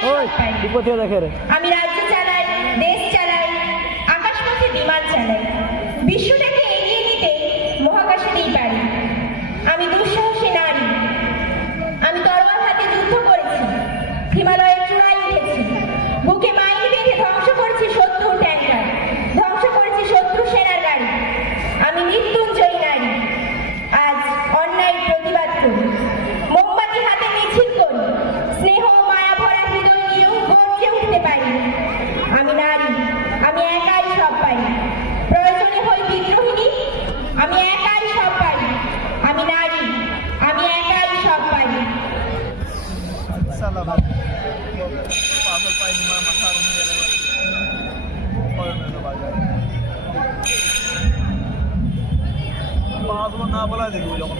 সব পারি। আমি রাজ্য চালাই, দেশ চালাই, আকাশপথে বিমান চালাই, বিশ্বটাকে এগিয়ে নিতে মহাকাশেতেই পারি। আমি দুঃসাহসী নারী, আমি তরোয়াল হাতে যুদ্ধ করেছি, হিমালয়ের চূড়ায় উঠেছি, বুকে মাইল বেঁধে ধ্বংস করেছি শত্রু ট্যাঙ্কার, ধ্বংস করেছি শত্রু সেনার গাড়ি। আমি মৃত্যুঞ্জয়ী নারী, আজ অন্যায় প্রতিবাদ করি, মোমবাতি হাতে মিছিল করি, স্নেহ মায়া ভরা হৃদয় নিয়েও গর্জে উঠতে পারি। আমি নারী, আমি একাই সব পারি, প্রয়োজনে হই বিদ্রোহিণী, আমি একাই সব পারি। আমি নারী, আমি একাই সব পারি। না বলা দেখবো যখন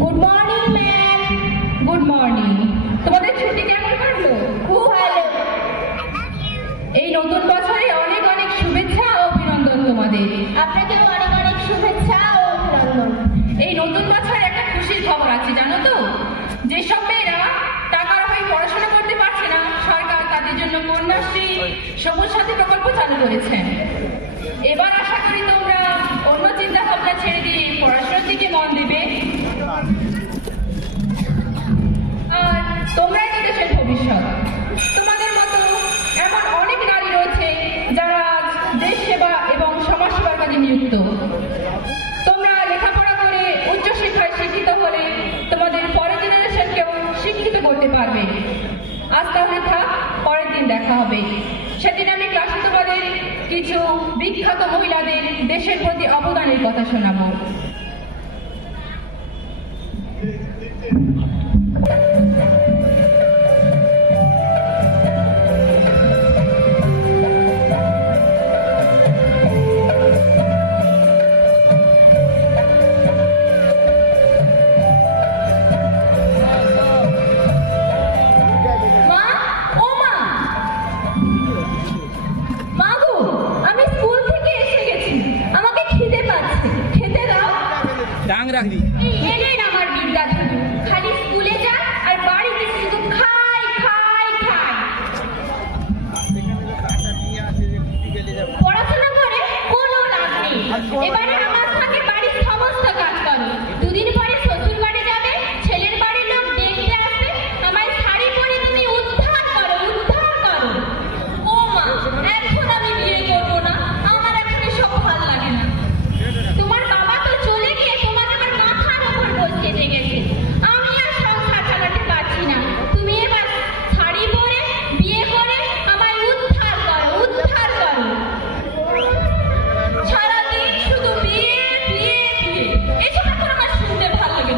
good morning ma'am. Good morning. তোমাদের ছুটি কেমন কাটলো? খুব ভালো। এই নতুন বছরে অনেক অনেক শুভেচ্ছা ও অভিনন্দন তোমাদের। আপনাকেও অনেক অনেক শুভেচ্ছা ও অভিনন্দন। এই নতুন বছরে একটা খুশির খবর আছে জানো তো? যেসব মেয়েরা টাকার অভাবে পড়াশোনা করতে পারছে না, সরকার তাদের জন্য কন্যাশ্রী সবুজ সাথী প্রকল্প চালু করেছেন। এবার আশা করি তোমরা অন্য চিন্তা ভাবনা ছেড়ে দিয়ে পড়াশোনার দিকে মন দিবে। আর তোমরাই তো দেশের ভবিষ্যৎ। তোমাদের মতো এমন অনেক নারী রয়েছে যারা আজ দেশ সেবা এবং সমাজ সেবার কাজে নিযুক্ত। তোমরা লেখাপড়া করে উচ্চশিক্ষায় শিক্ষিত হলে তোমাদের পরের জেনারেশনকেও শিক্ষিত করতে পারবে। আজ তাহলে থাক, পরের দিন দেখা হবে। সেদিন আমি ক্লাসে তোমাদের কিছু বিখ্যাত মহিলাদের দেশের প্রতি অবদানের কথা শোনাবো। মা, ও মা, মা গো, আমি স্কুল থেকে এসে গেছি, আমাকে খিদে পাচ্ছে, খেতে দাও। ডাং রাখবি। এই এলেন আমার বিদ্যাধরী, খালি স্কুলে যা আর বাড়িতে শুধু খাই খাই খাই। পড়াশোনা করে কোনো লাভ নেই। এবারে আমার সাথে বাড়ির সমস্ত কাজ করো। দুদিন পরে শ্বশুর বাড়ি যাবে, ছেলের বাড়ির লোক দেখতে আসবে, আমায় শাড়ি পরে তুমি উদ্ধার করো, উদ্ধার করো। ও মা, এখন আমি বিয়ে করবো না, আমার এখন এসব ভালো লাগে না। তোমার বাবা তো চলে গিয়ে তোমার আমার মাথার উপর বসে গেছে, আমি আর সংসার চালাতে পারছি না। তুমি এবার শাড়ি পরে বিয়ে করে আমায় উদ্ধার করো, উদ্ধার করো। সারাদিন শুধু বিয়ে বিয়ে বিয়ে, এসব এখন আমার শুনতে ভালো লাগে না।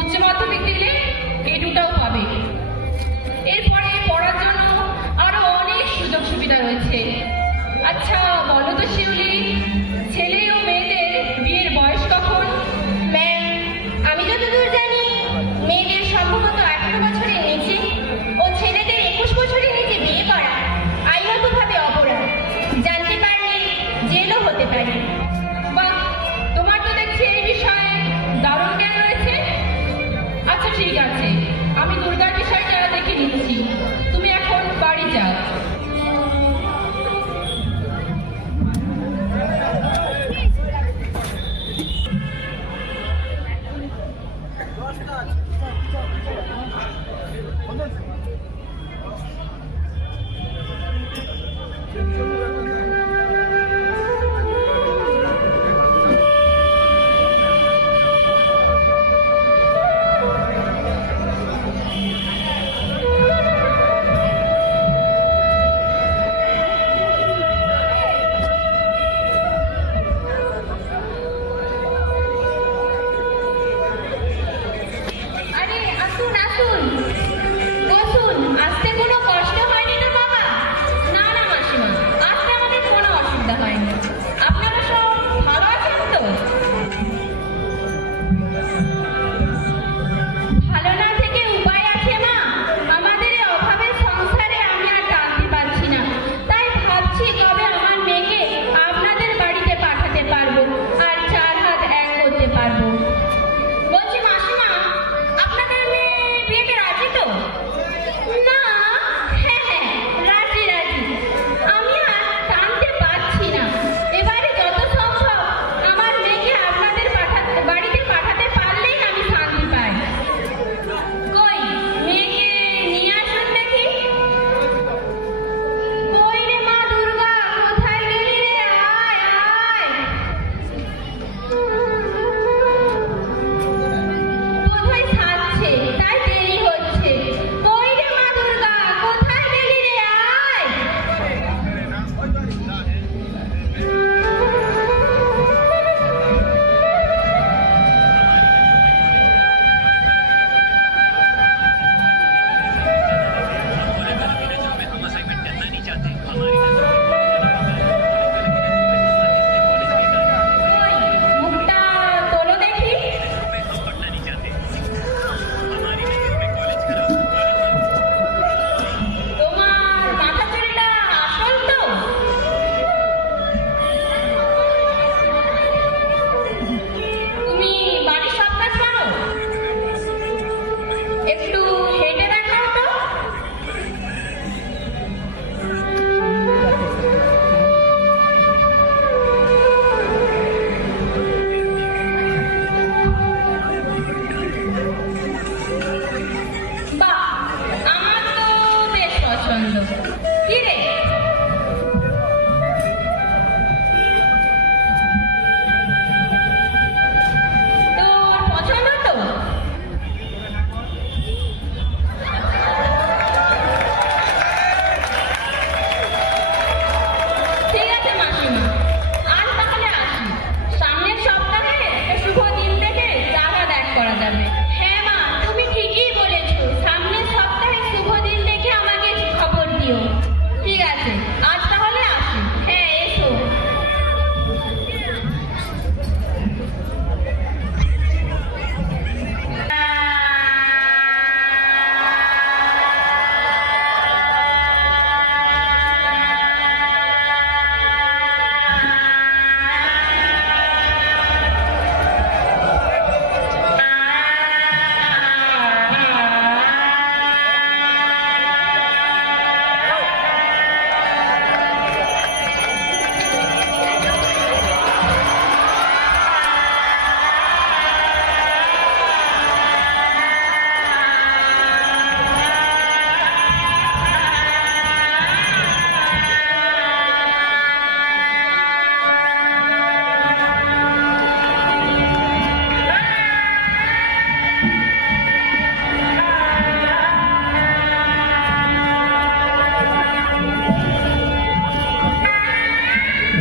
উচ্চ মাধ্যমিক দিলে এই দুটাও পাবে। এরপরে পড়ার জন্য আরো অনেক সুযোগ সুবিধা রয়েছে। আচ্ছা বলো তো শিউলি, ছেলে ও মেয়েদের বিয়ের বয়স কখন? ম্যাম, আমি যতদূর জানি মেয়েদের সম্ভবত 18 বছরের নিচে ও ছেলেদের 21 বছরের নিচে বিয়ে করা আইনগতভাবে অপরাধ। জানতে পারলে জেলও হতে পারে। বাহ, তোমার তো দেখছি এই বিষয়ে দারুণ জ্ঞান রয়েছে। আচ্ছা ঠিক আছে, আমি দুর্গার বিষয়টা দেখে নিচ্ছি, তুমি এখন বাড়ি যাও। আরে আসুন আসুন, বসুন। আসতে কোনো কষ্ট হয়নি তো বাবা? না না মাসিমা, আসতে আমাদের কোনো অসুবিধা হয়নি। আপনারা সব ভালো আছেন তো? ভালো না থেকে উপায় আছে মা? আমাদের এই অভাবের সংসারে আমি আর টানতে পারছি না, তাই ভাবছি কবে আমার মেয়েকে আপনাদের বাড়িতে পাঠাতে পারবো আর 4 হাত এক করতে পারবো। বলছি মাসিমা, আপনাদের মেয়ে বিয়েতে রাজি তো? না, হ্যাঁ হ্যাঁ, রাজি রাজি। আমি আর টানতে পারছি না। এবারে যত সম্ভব আমার মেয়েকে আপনাদের বাড়িতে পাঠাতে পারলেই আমি শান্তি পাই। কই, মেয়েকে নিয়ে আসুন দেখি। কই রে মা দুর্গা, কোথায় গেলি রে? আয় আয়। বোধহয় সাজছে, তাই দেরি হচ্ছে। কই রে মা দুর্গা, কোথায় গেলি রে? আয়। কই, মুখটা তোলো দেখি। তোমার মাথা চুলটা আসল তো? তুমি বাড়ির সব কাজ পারো? একটু হেঁটে দেখাও তো। বাহ, আমার তো বেশ পছন্দ। কি রে, তোর পছন্দ তো? ঠিক আছে মাসিমা, আজ তাহলে আসি। সামনের সপ্তাহে একটা শুভ দিন দেখে জায়গা দেখ করা যাবে। হ্যাঁ মা, তুমি ঠিকই বলেছো। সামনের সপ্তাহে শুভ দিন দেখে আমাকে খবর দিও। ঠিক আছে, আজ তাহলে আসি। হ্যাঁ, এসো।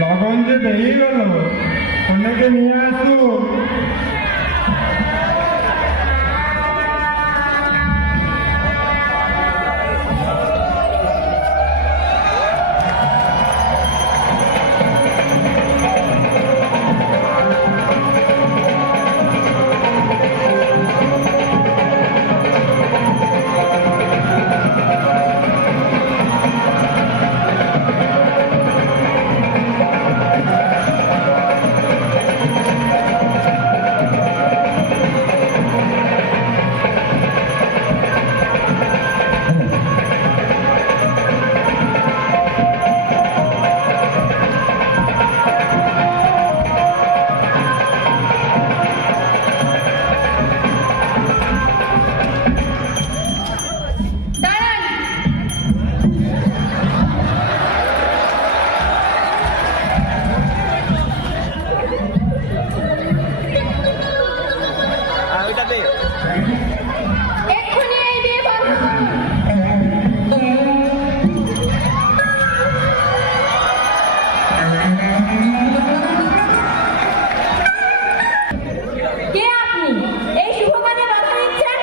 লগন যে বেরিয়ে গেল, অনেকে নিয়ে আসুন। এক্ষুনি এই বিয়ে বন্ধ করুন। কে আপনি? এই শুভ কাজে বাধা দিচ্ছেন?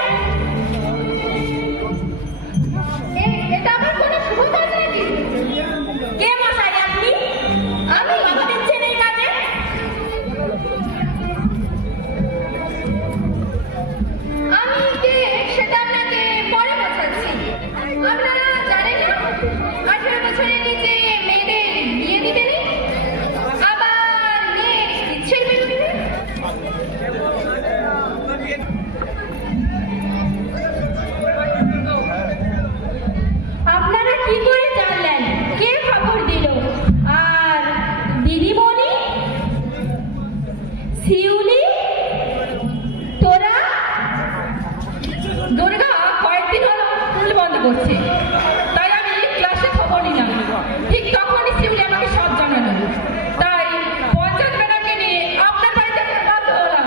এটা আমার কোনো শুভ কাজ নাকি? কে মশাই আপনি? আমি বাধা দিচ্ছেন এই কাজে? আমি কে সেটা আপনাকে পরে বোঝাচ্ছি। আপনারা জানেন না 18 বছরের নিচে মেয়েদের বিয়ে দিতে নেই, আবার মেয়ের ইচ্ছের বিরুদ্ধে। আপনারা কি করে জানলেন? কে খবর দিল? আর দিদিমণি, শিউলি, তোরা? দুর্গা কয়েকদিন হলো স্কুল বন্ধ করছে, তাই আমি ক্লাসে খবর নিলাম। ঠিক তখনই শিউলি আমাকে সব জানালো। তাই পঞ্চায়েত ম্যাডামকে নিয়ে আপনার বাড়িতে আসার বাধ্য হলাম।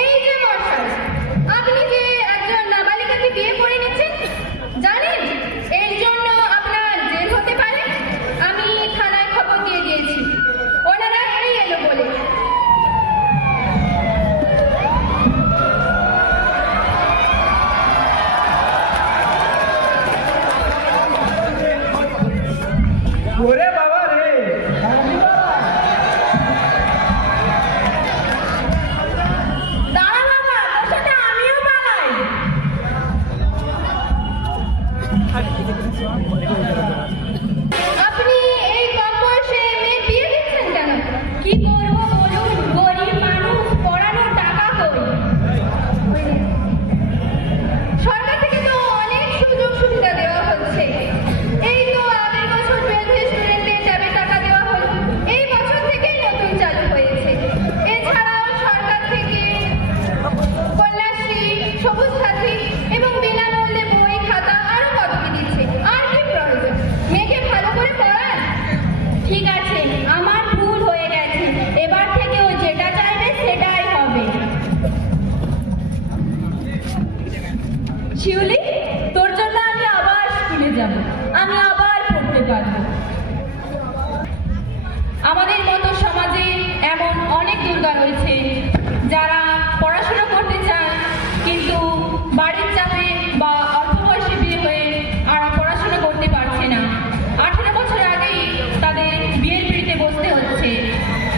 এই যে মশাই, আপনি যে একজন নাবালিকাকে বিয়ে করে নিচ্ছেন, জানেন এর জন্য আপনার জেল হতে পারে। আমি থানায় খবর দিয়ে দিয়েছি, ওনারা এই এলো বলে। ওরে বাবা রে, দাঁড়া বাবা, তোর সাথে আমিও পালাই। আপনি এই কম বয়সে মেয়ে বিয়ে দিচ্ছেন কেন? কি করব বলুন, গরিব মানুষ, পড়ানোর টাকা কই? সরকার থেকে তো অনেক সুযোগ সুবিধা দেওয়া হচ্ছে। এই তো আগের বছর বেঁধে স্টুডেন্টদের ট্যাবে টাকা দেওয়া হলো, এই বছর থেকেই নতুন চালু হয়েছে। এছাড়াও সরকার থেকে কন্যাশ্রী, সবুজ সাথী এবং বিনামূল্যে বই খাতা আরো কত কি দিচ্ছে। আর কি প্রয়োজন? মেয়েকে ভালো করে পড়ান। ঠিক আছে, আমার ভুল হয়ে গেছে। এবার থেকে ও যেটা চাইবে সেটাই হবে। শিউলি, তোর জন্য আমি আবার স্কুলে যাব। আমি আবার পড়তে পারবো। আমাদের মতো সমাজে এমন অনেক দুর্গা রয়েছে যারা পড়াশোনা করতে চায়, কিন্তু বাড়ির চাপে বা অল্প বয়সে বিয়ে হয়ে আর পড়াশোনা করতে পারছে না। 18 বছর আগেই তাদের বিয়ের পিড়িতে বসতে হচ্ছে।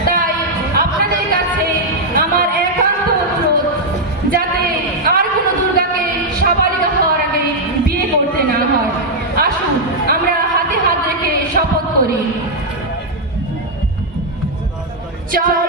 তাই আপনাদের কাছে আমার একান্ত অনুরোধ, যাতে আর কোনো দুর্গাকে সাবালিকা হওয়ার আগে বিয়ে করতে না হয়। আসুন আমরা হাতে হাত রেখে শপথ করি। চল